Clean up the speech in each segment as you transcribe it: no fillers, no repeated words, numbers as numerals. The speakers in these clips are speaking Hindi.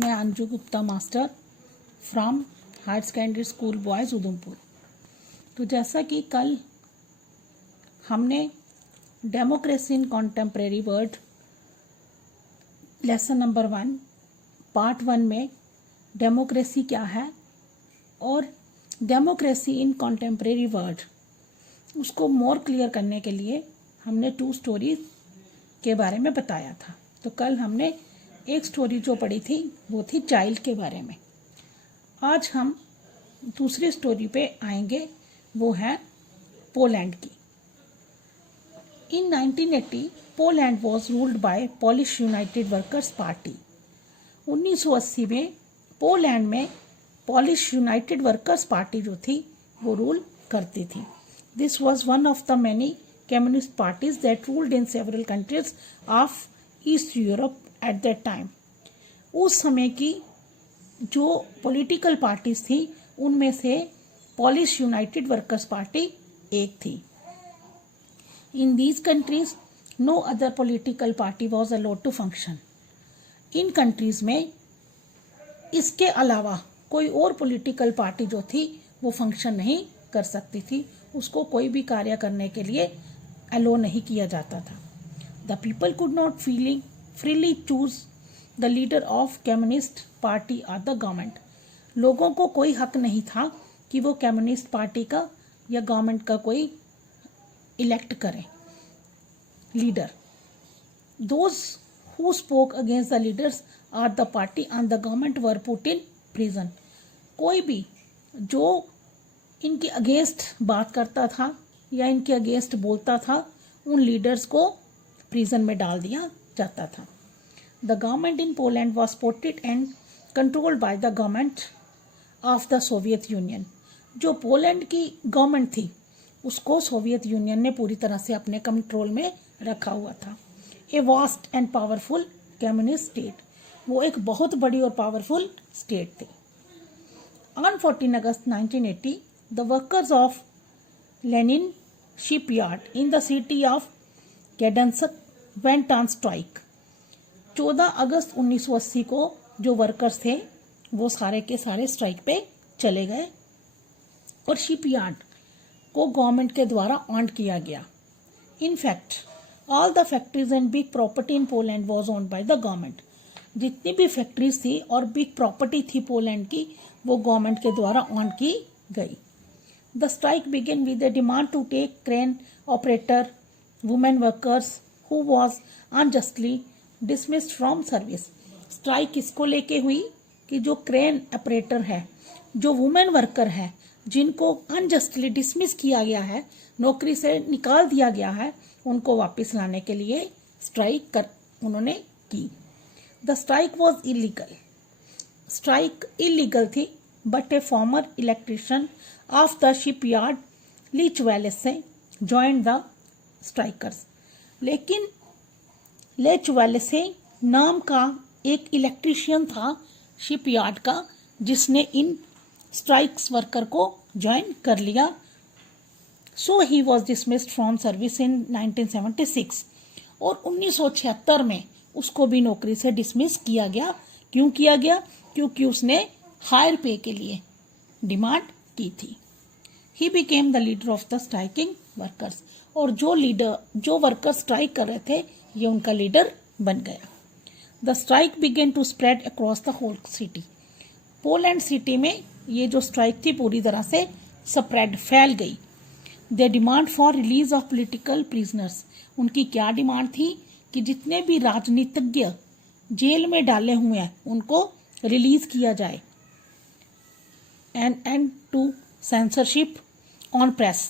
मैं Anju Gupta master from higher secondary school boys Udhampur. तो जैसा कि कल हमने democracy in contemporary world lesson number 1 part 1 में डेमोक्रेसी क्या है और डेमोक्रेसी इन कॉन्टेम्प्रेरी वर्ल्ड उसको मोर क्लियर करने के लिए हमने 2 स्टोरीज के बारे में बताया था। तो कल हमने एक स्टोरी जो पढ़ी थी वो थी चाइल्ड के बारे में। आज हम दूसरी स्टोरी पे आएंगे, वो है पोलैंड की। इन 1980 Poland was ruled by Polish United workers party. 1980 में पोलैंड में पोलिश यूनाइटेड वर्कर्स पार्टी जो थी वो रूल करती थी। This was one of the many communist parties that ruled in several countries of east Europe at that time. उस समय की जो पॉलिटिकल पार्टीज थी उनमें से पोलिश यूनाइटेड वर्कर्स पार्टी एक थी। In these countries no other political party was allowed to function. इन कंट्रीज में इसके अलावा कोई और पॉलिटिकल पार्टी जो थी वो फंक्शन नहीं कर सकती थी, उसको कोई भी कार्य करने के लिए अलो नहीं किया जाता था। The people could not freely choose the leader of communist party और द गवर्नमेंट। लोगों को कोई हक नहीं था कि वो कम्युनिस्ट पार्टी का या गवर्नमेंट का कोई इलेक्ट करें leader. Those who spoke against the leaders और the party and the government were put in prison. कोई भी जो इनके अगेंस्ट बात करता था या इनके अगेंस्ट बोलता था उन लीडर्स को प्रिजन में डाल दिया जाता था। The government in Poland was supported and controlled by the government of the Soviet union. जो पोलैंड की गवर्नमेंट थी उसको सोवियत यूनियन ने पूरी तरह से अपने कंट्रोल में रखा हुआ था। A vast and powerful communist state, वो एक बहुत बड़ी और पावरफुल स्टेट थी। On 14 August 1980 the workers of Lenin shipyard in the city of Gdansk went on strike. 14 अगस्त 1980 को जो वर्कर्स थे वो सारे के सारे स्ट्राइक पे चले गए और शिपयार्ड को गवर्नमेंट के द्वारा ऑन्ड किया गया। In fact all the factories and big property in Poland was owned by the government. जितनी भी फैक्ट्रीज थी और बिग प्रॉपर्टी थी पोलैंड की वो गवर्नमेंट के द्वारा ऑन की गई। The strike began with the demand to take crane operator women workers who was unjustly dismissed from service. Strike किसको लेके हुई कि जो क्रेन ऑपरेटर है, जो वुमेन वर्कर है, जिनको अनजस्टली डिसमिस किया गया है, नौकरी से निकाल दिया गया है, उनको वापस लाने के लिए स्ट्राइक उन्होंने की। The strike was illegal. Strike illegal थी but a former electrician of the shipyard Lech Walesa joined the strikers. लेकिन लेच वैलेसे नाम का एक इलेक्ट्रिशियन था शिपयार्ड का जिसने इन स्ट्राइक्स वर्कर को ज्वाइन कर लिया। So he was dismissed from service in 1976 और 1976 में उसको भी नौकरी से डिसमिस किया गया। क्यों किया गया? क्योंकि उसने हायर पे के लिए डिमांड की थी। He became the leader of the striking workers और जो वर्कर स्ट्राइक कर रहे थे ये उनका लीडर बन गया। The strike began to spread across the whole city. Poland city में ये जो स्ट्राइक थी पूरी तरह से स्प्रेड फैल गई। The demand for release of political prisoners, उनकी क्या डिमांड थी कि जितने भी राजनीतिज्ञ जेल में डाले हुए हैं उनको रिलीज किया जाए। And to censorship on press,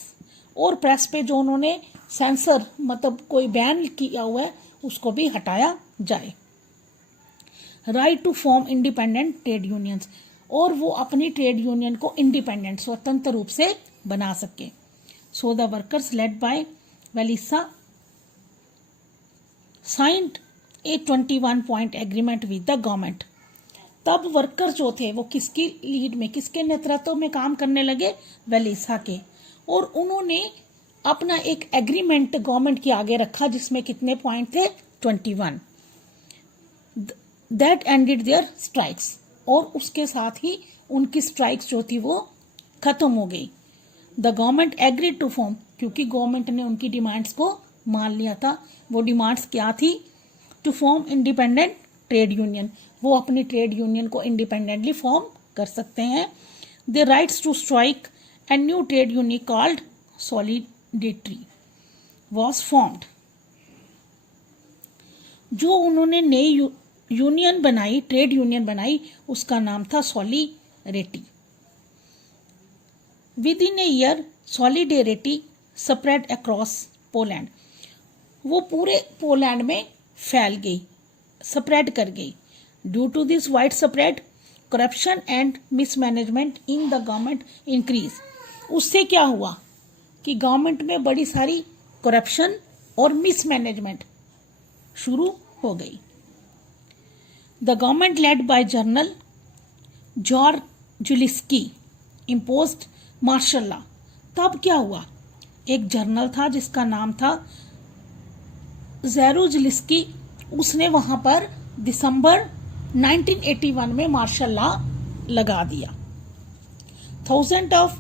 और प्रेस पे जो उन्होंने सेंसर मतलब कोई बैन किया हुआ है उसको भी हटाया जाए। Right to form independent trade unions, और वो अपनी ट्रेड यूनियन को इंडिपेंडेंट स्वतंत्र रूप से बना सके। So the workers led by Walesa signed a 21 point agreement with the government. तब वर्कर्स जो थे वो किसकी लीड में, किसके नेतृत्व में काम करने लगे? वेलिसा के। और उन्होंने अपना एक एग्रीमेंट गवर्नमेंट के आगे रखा जिसमें कितने पॉइंट थे? 21। दैट एंडेड देयर स्ट्राइक्स, और उसके साथ ही उनकी स्ट्राइक्स जो थी वो खत्म हो गई। The government agreed to form, क्योंकि गवर्नमेंट ने उनकी डिमांड्स को मान लिया था। वो डिमांड्स क्या थी? To form independent trade union, वो अपनी ट्रेड यूनियन को इंडिपेंडेंटली फॉर्म कर सकते हैं। The rights to strike and new trade union called solidarity was formed. जो उन्होंने नई यूनियन बनाई, ट्रेड यूनियन बनाई, उसका नाम था solidarity. Within a year solidarity spread across Poland, वो पूरे पोलैंड में फैल गई, स्प्रेड कर गई। Due to this wide spread, corruption and mismanagement in the government increase. उससे क्या हुआ कि गवर्नमेंट में बड़ी सारी करप्शन और मिसमैनेजमेंट शुरू हो गई। The government led by General George Jaruzelski imposed martial law. तब क्या हुआ? एक जर्नल था जिसका नाम था जेरुजिलिस्की, उसने वहां पर दिसंबर 1981 में मार्शल लॉ लगा दिया। Thousand of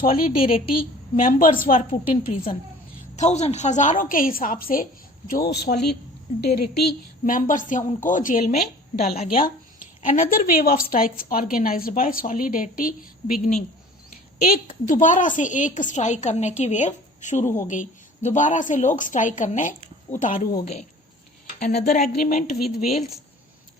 solidarity members were put in prison. हजारों के हिसाब से जो सॉलिडेरिटी मेंबर्स थे उनको जेल में डाला गया। Another wave of strikes organised by solidarity beginning, एक दोबारा से एक स्ट्राइक करने की वेव शुरू हो गई, दोबारा से लोग स्ट्राइक करने उतारू हो गए। Another agreement with Wales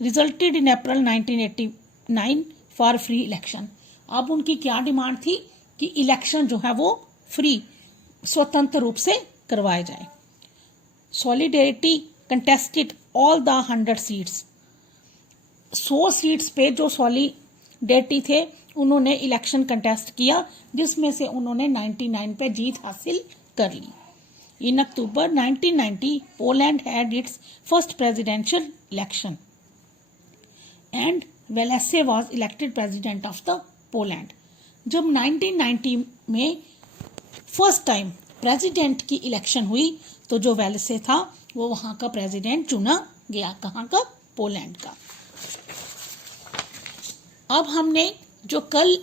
resulted in April 1989 for free election. अब उनकी क्या डिमांड थी कि इलेक्शन जो है वो फ्री, स्वतंत्र रूप से करवाए जाए। Solidarity contested all the 100 seats, 100 seats पे जो सॉलिडेरिटी थे उन्होंने इलेक्शन कंटेस्ट किया, जिसमें से उन्होंने 99 पे जीत हासिल कर ली। In October 1990 Poland had its first presidential election and Walesa was elected president of the Poland. जब 1990 में फर्स्ट टाइम प्रेसिडेंट की इलेक्शन हुई तो जो वेलेसे था वो वहां का प्रेसिडेंट चुना गया। कहाँ का? पोलैंड का। अब हमने जो कल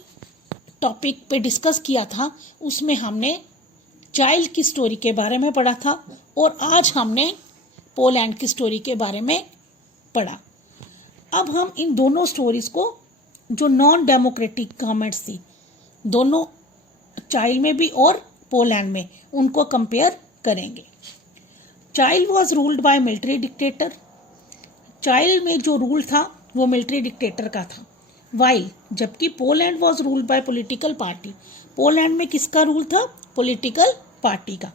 टॉपिक पे डिस्कस किया था उसमें हमने चाइल्ड की स्टोरी के बारे में पढ़ा था और आज हमने पोलैंड की स्टोरी के बारे में पढ़ा। अब हम इन दोनों स्टोरीज को, जो नॉन डेमोक्रेटिक गवर्नमेंट्स थी दोनों, चाइल्ड में भी और पोलैंड में, उनको कंपेयर करेंगे। Child was ruled by military dictator, child में जो रूल था वो मिलिट्री डिक्टेटर का था। वाइल, जबकि Poland was ruled by political party, Poland में किसका रूल था? पॉलिटिकल पार्टी का।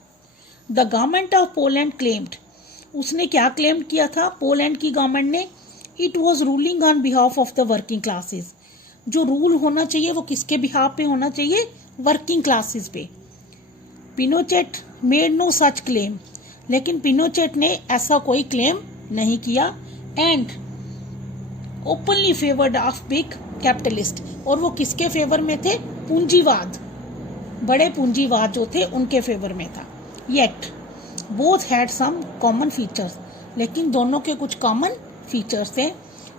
The government of Poland claimed, उसने क्या क्लेम किया था पोलैंड की गवर्नमेंट ने? It was ruling on behalf of the working classes. जो रूल होना चाहिए वो किसके बिहाफ पे होना चाहिए? वर्किंग क्लासेस पे। पिनोचेट मेड नो सच क्लेम, लेकिन पिनोचेट ने ऐसा कोई क्लेम नहीं किया। And openly favoured of big capitalist, और वो किसके फेवर में थे? पूंजीवाद, बड़े पूंजीवाद जो थे उनके फेवर में था। Yet both had some common features, लेकिन दोनों के कुछ कॉमन फीचर्स थे।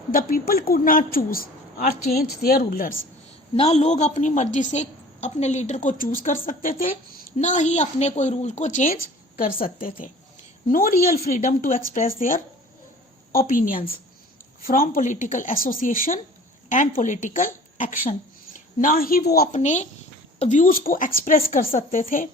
The people could not choose और चेंज देयर रूलर्स, ना लोग अपनी मर्जी से अपने लीडर को चूज कर सकते थे, ना ही अपने कोई रूल को चेंज कर सकते थे। No real freedom to express their opinions from political association and political action, ना ही वो अपने व्यूज को एक्सप्रेस कर सकते थे,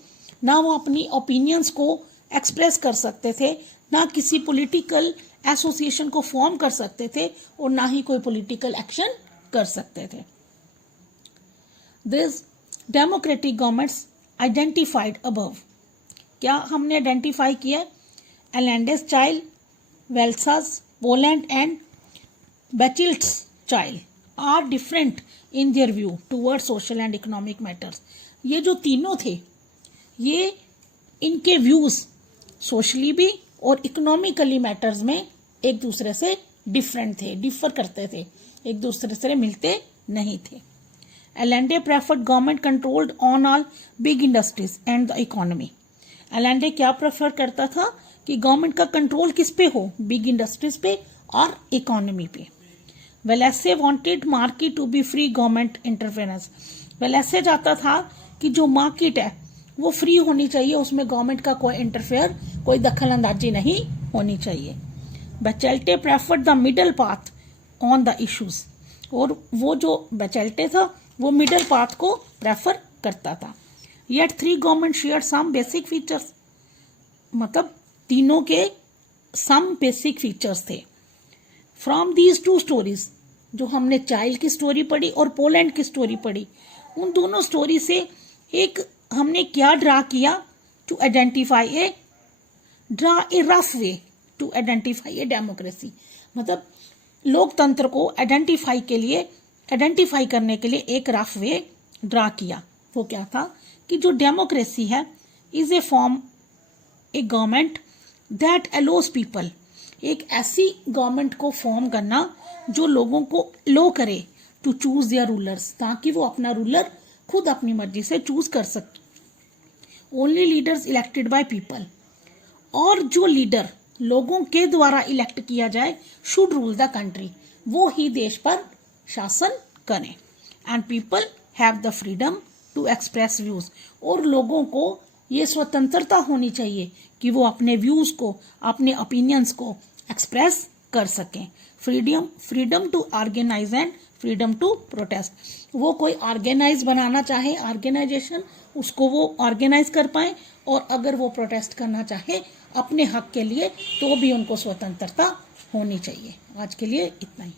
ना वो अपनी ओपिनियंस को एक्सप्रेस कर सकते थे, ना किसी पॉलिटिकल एसोसिएशन को फॉर्म कर सकते थे, और ना ही कोई पॉलिटिकल एक्शन कर सकते थे। This democratic governments identified above, क्या हमने आइडेंटिफाई किया? Allende's Chile, Walesa's, Poland and Bachelet's Chile are different in their view toward social and economic matters. ये जो तीनों थे, ये इनके व्यूज सोशली भी और इकोनॉमिकली मैटर्स में एक दूसरे से डिफरेंट थे, डिफर करते थे, एक दूसरे से मिलते नहीं थे। Allende preferred government controlled on all big industries and the economy. Allende क्या प्रेफर करता था कि गवर्नमेंट का कंट्रोल किस पे हो? बिग इंडस्ट्रीज पे और इकोनॉमी पे। Wellesley wanted market to be free, government interference. Wellesley चाहता था कि जो मार्केट है वो फ्री होनी चाहिए, उसमें गवर्नमेंट का कोई इंटरफेयर, कोई दखल अंदाजी नहीं होनी चाहिए। Bachelet preferred the middle path on the issues, और वो जो बैचेल्टे था वो मिडल पाथ को प्रेफर करता था। Yet three government share some basic features, मतलब तीनों के सम बेसिक फीचर्स थे। फ्रॉम दीज टू स्टोरीज, जो हमने चाइल्ड की स्टोरी पढ़ी और पोलैंड की स्टोरी पढ़ी, उन दोनों स्टोरी से एक हमने क्या ड्रा किया, to identify a rough way to identify a democracy, मतलब लोकतंत्र को आइडेंटिफाई करने के लिए एक रफ वे ड्रा किया। वो क्या था कि जो डेमोक्रेसी है is a form A government that allows people, एक ऐसी गवर्नमेंट को फॉर्म करना जो लोगों को लो करे टू चूज देयर रूलर्स, ताकि वो अपना रूलर खुद अपनी मर्जी से चूज कर सके। Only leaders elected by people, और जो लीडर लोगों के द्वारा इलेक्ट किया जाए शुड रूल द कंट्री, वो ही देश पर शासन करें। And people have the freedom to express views, और लोगों को ये स्वतंत्रता होनी चाहिए कि वो अपने व्यूज को, अपने ओपिनियंस को एक्सप्रेस कर सकें। Freedom to organise and freedom to protest, वो कोई ऑर्गेनाइज बनाना चाहे ऑर्गेनाइजेशन, उसको वो ऑर्गेनाइज कर पाए, और अगर वो प्रोटेस्ट करना चाहे अपने हक के लिए तो भी उनको स्वतंत्रता होनी चाहिए। आज के लिए इतना ही।